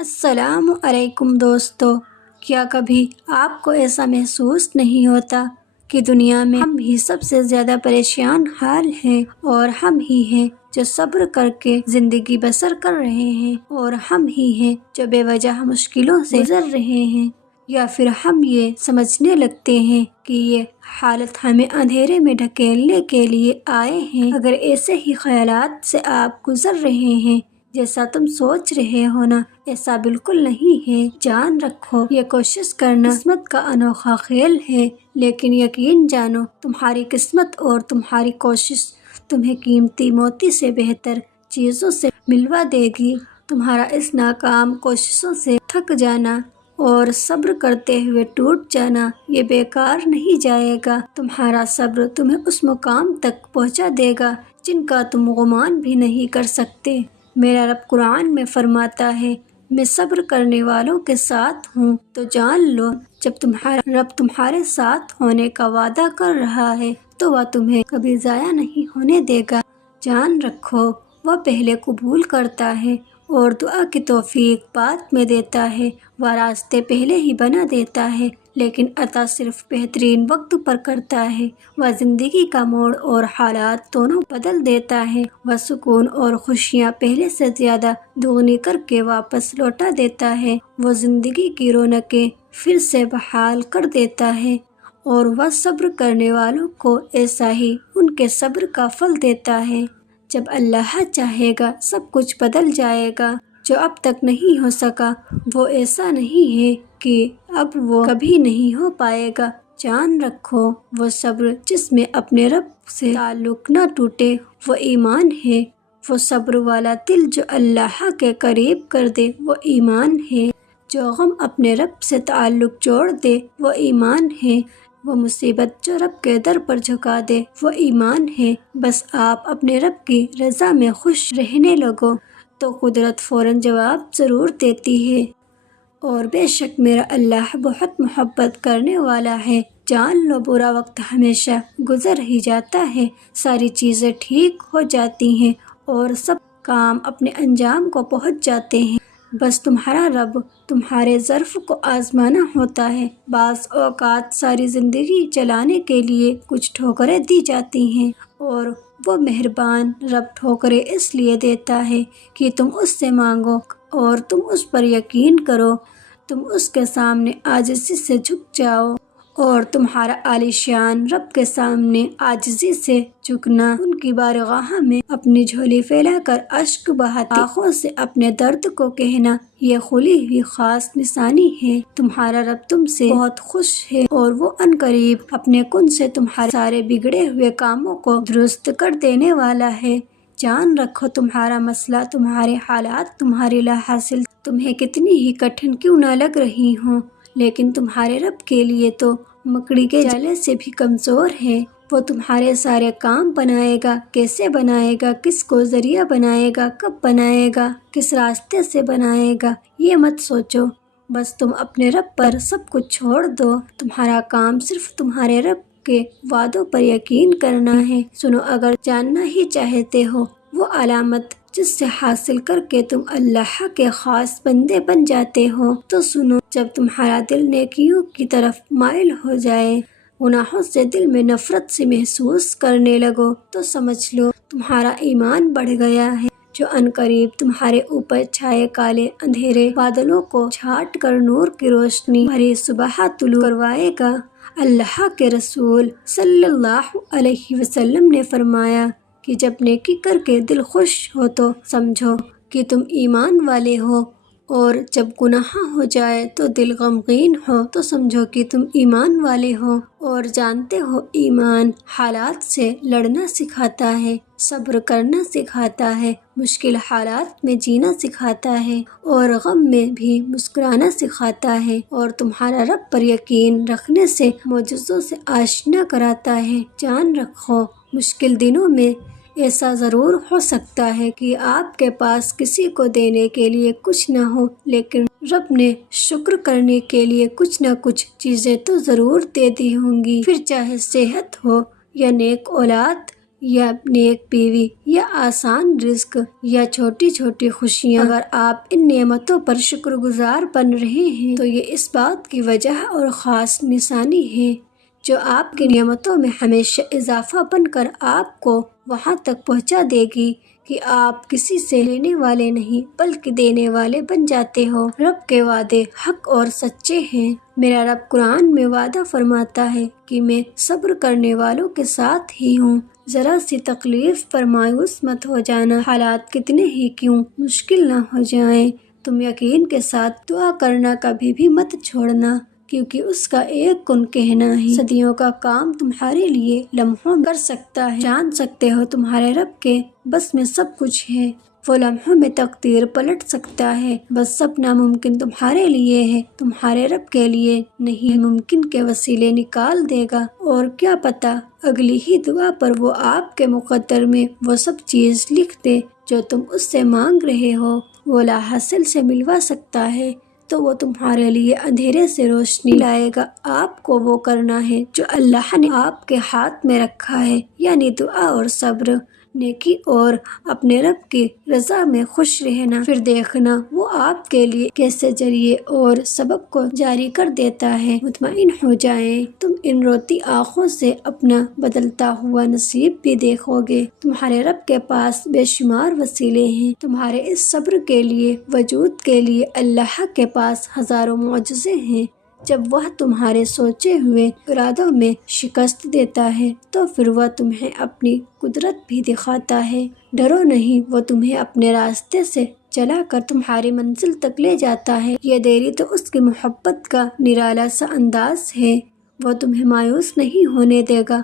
السلام علیکم دوستو، کیا کبھی آپ کو ایسا محسوس نہیں ہوتا کہ دنیا میں ہم ہی سب سے زیادہ پریشان حال ہیں، اور ہم ہی ہیں جو صبر کر کے زندگی بسر کر رہے ہیں، اور ہم ہی ہیں جو بے وجہ مشکلوں سے گزر رہے ہیں؟ یا پھر ہم یہ سمجھنے لگتے ہیں کہ یہ حالت ہمیں اندھیرے میں ڈھکیلنے کے لیے آئے ہیں؟ اگر ایسے ہی خیالات سے آپ گزر رہے ہیں جیسا تم سوچ رہے ہو نا، ایسا بالکل نہیں ہے۔ جان رکھو، یہ کوشش کرنا قسمت کا انوکھا کھیل ہے، لیکن یقین جانو تمہاری قسمت اور تمہاری کوشش تمہیں قیمتی موتی سے بہتر چیزوں سے ملوا دے گی۔ تمہارا اس ناکام کوششوں سے تھک جانا اور صبر کرتے ہوئے ٹوٹ جانا یہ بیکار نہیں جائے گا۔ تمہارا صبر تمہیں اس مقام تک پہنچا دے گا جن کا تم گمان بھی نہیں کر سکتے۔ میرا رب قرآن میں فرماتا ہے، میں صبر کرنے والوں کے ساتھ ہوں۔ تو جان لو، جب تمہارا رب تمہارے ساتھ ہونے کا وعدہ کر رہا ہے تو وہ تمہیں کبھی ضائع نہیں ہونے دے گا۔ جان رکھو، وہ پہلے قبول کرتا ہے اور دعا کی توفیق بعد میں دیتا ہے۔ وہ راستے پہلے ہی بنا دیتا ہے، لیکن عطا صرف بہترین وقت پر کرتا ہے۔ وہ زندگی کا موڑ اور حالات دونوں بدل دیتا ہے۔ وہ سکون اور خوشیاں پہلے سے زیادہ دوگنی کر کے واپس لوٹا دیتا ہے۔ وہ زندگی کی رونقیں پھر سے بحال کر دیتا ہے، اور وہ صبر کرنے والوں کو ایسا ہی ان کے صبر کا پھل دیتا ہے۔ جب اللہ چاہے گا سب کچھ بدل جائے گا۔ جو اب تک نہیں ہو سکا وہ ایسا نہیں ہے کہ اب وہ کبھی نہیں ہو پائے گا۔ جان رکھو، وہ صبر جس میں اپنے رب سے تعلق نہ ٹوٹے وہ ایمان ہے۔ وہ صبر والا دل جو اللہ کے قریب کر دے وہ ایمان ہے۔ جو غم اپنے رب سے تعلق جوڑ دے وہ ایمان ہے۔ وہ مصیبت جو رب کے در پر جھکا دے وہ ایمان ہے۔ بس آپ اپنے رب کی رضا میں خوش رہنے لگو تو قدرت فوراً جواب ضرور دیتی ہے، اور بے شک میرا اللہ بہت محبت کرنے والا ہے۔ جان لو، برا وقت ہمیشہ گزر ہی جاتا ہے، ساری چیزیں ٹھیک ہو جاتی ہیں اور سب کام اپنے انجام کو پہنچ جاتے ہیں۔ بس تمہارا رب تمہارے ظرف کو آزمانا ہوتا ہے۔ بعض اوقات ساری زندگی چلانے کے لیے کچھ ٹھوکریں دی جاتی ہیں، اور وہ مہربان رب ٹھوکریں اس لیے دیتا ہے کہ تم اس سے مانگو اور تم اس پر یقین کرو، تم اس کے سامنے عاجزی سے جھک جاؤ، اور تمہارا عالی شان رب کے سامنے عاجزی سے جھکنا، ان کی بارگاہ میں اپنی جھولی پھیلا کر اشک بہاتی آنکھوں سے اپنے درد کو کہنا، یہ کھلی ہوئی خاص نشانی ہے۔ تمہارا رب تم سے بہت خوش ہے، اور وہ عنقریب اپنے کن سے تمہارے سارے بگڑے ہوئے کاموں کو درست کر دینے والا ہے۔ جان رکھو، تمہارا مسئلہ، تمہارے حالات تمہاری لا حاصل تمہیں کتنی ہی کٹھن کیوں نہ لگ رہی ہوں، لیکن تمہارے رب کے لیے تو مکڑی کے جالے سے بھی کمزور ہے۔ وہ تمہارے سارے کام بنائے گا، کیسے بنائے گا، کس کو ذریعہ بنائے گا، کب بنائے گا، کس راستے سے بنائے گا، یہ مت سوچو، بس تم اپنے رب پر سب کچھ چھوڑ دو۔ تمہارا کام صرف تمہارے رب کے وعدوں پر یقین کرنا ہے۔ سنو، اگر جاننا ہی چاہتے ہو وہ علامت جس سے حاصل کر کے تم اللہ کے خاص بندے بن جاتے ہو تو سنو، جب تمہارا دل نیکیوں کی طرف مائل ہو جائے، گناہوں سے دل میں نفرت سی محسوس کرنے لگو تو سمجھ لو تمہارا ایمان بڑھ گیا ہے۔ جو عنقریب تمہارے اوپر چھائے کالے اندھیرے بادلوں کو چھانٹ کر نور کی روشنی بھری صبح طلوع کروائے گا۔ اللہ کے رسول صلی اللہ علیہ وسلم نے فرمایا کہ جب نیکی کر کے دل خوش ہو تو سمجھو کہ تم ایمان والے ہو، اور جب گناہ ہو جائے تو دل غمگین ہو تو سمجھو کہ تم ایمان والے ہو۔ اور جانتے ہو، ایمان حالات سے لڑنا سکھاتا ہے، صبر کرنا سکھاتا ہے، مشکل حالات میں جینا سکھاتا ہے، اور غم میں بھی مسکرانا سکھاتا ہے، اور تمہارا رب پر یقین رکھنے سے معجزوں سے آشنا کراتا ہے۔ جان رکھو، مشکل دنوں میں ایسا ضرور ہو سکتا ہے کہ آپ کے پاس کسی کو دینے کے لیے کچھ نہ ہو، لیکن رب نے شکر کرنے کے لیے کچھ نہ کچھ چیزیں تو ضرور دے دی ہوں گی، پھر چاہے صحت ہو یا نیک اولاد یا نیک بیوی یا آسان رزق یا چھوٹی چھوٹی خوشیاں، اگر آپ ان نعمتوں پر شکر گزار بن رہے ہیں تو یہ اس بات کی وجہ اور خاص نشانی ہے جو آپ کی نعمتوں میں ہمیشہ اضافہ بن کر آپ کو وہاں تک پہنچا دے گی کہ آپ کسی سے لینے والے نہیں بلکہ دینے والے بن جاتے ہو۔ رب کے وعدے حق اور سچے ہیں۔ میرا رب قرآن میں وعدہ فرماتا ہے کہ میں صبر کرنے والوں کے ساتھ ہی ہوں۔ ذرا سی تکلیف پر مایوس مت ہو جانا، حالات کتنے ہی کیوں مشکل نہ ہو جائیں، تم یقین کے ساتھ دعا کرنا کبھی بھی مت چھوڑنا، کیونکہ اس کا ایک کن کہنا ہی صدیوں کا کام تمہارے لیے لمحوں میں کر سکتا ہے۔ جان سکتے ہو تمہارے رب کے بس میں سب کچھ ہے، وہ لمحوں میں تقدیر پلٹ سکتا ہے۔ بس سب ناممکن تمہارے لیے ہے، تمہارے رب کے لیے نہیں ہے، ممکن کے وسیلے نکال دے گا، اور کیا پتہ اگلی ہی دعا پر وہ آپ کے مقدر میں وہ سب چیز لکھ دے جو تم اس سے مانگ رہے ہو۔ وہ لا حاصل سے ملوا سکتا ہے تو وہ تمہارے لیے اندھیرے سے روشنی لائے گا۔ آپ کو وہ کرنا ہے جو اللہ نے آپ کے ہاتھ میں رکھا ہے، یعنی دعا اور صبر، نیکی اور اپنے رب کی رضا میں خوش رہنا۔ پھر دیکھنا وہ آپ کے لیے کیسے ذریعے اور سبب کو جاری کر دیتا ہے۔ مطمئن ہو جائیں، تم ان روتی آنکھوں سے اپنا بدلتا ہوا نصیب بھی دیکھو گے۔ تمہارے رب کے پاس بے شمار وسیلے ہیں، تمہارے اس صبر کے لیے، وجود کے لیے اللہ کے پاس ہزاروں معجزے ہیں۔ جب وہ تمہارے سوچے ہوئے ارادوں میں شکست دیتا ہے تو پھر وہ تمہیں اپنی قدرت بھی دکھاتا ہے۔ ڈرو نہیں، وہ تمہیں اپنے راستے سے چلا کر تمہاری منزل تک لے جاتا ہے۔ یہ دیری تو اس کی محبت کا نرالا سا انداز ہے، وہ تمہیں مایوس نہیں ہونے دے گا